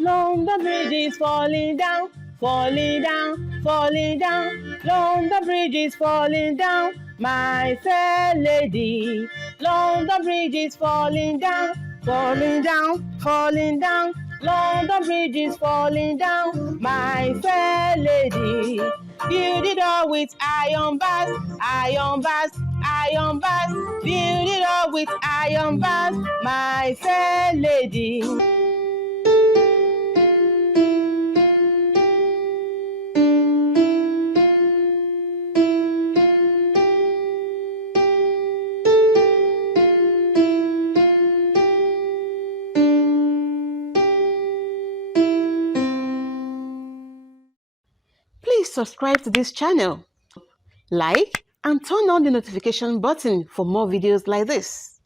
Long the bridge is falling down, falling down, falling down. Long the bridge is falling down, my fair lady. Long the bridge is falling down, falling down, falling down. Long the bridge is falling down, my fair lady. Build it all with iron bars, iron bars, iron bars. Build it all with iron bars, my fair lady. Please subscribe to this channel, like, and turn on the notification button for more videos like this.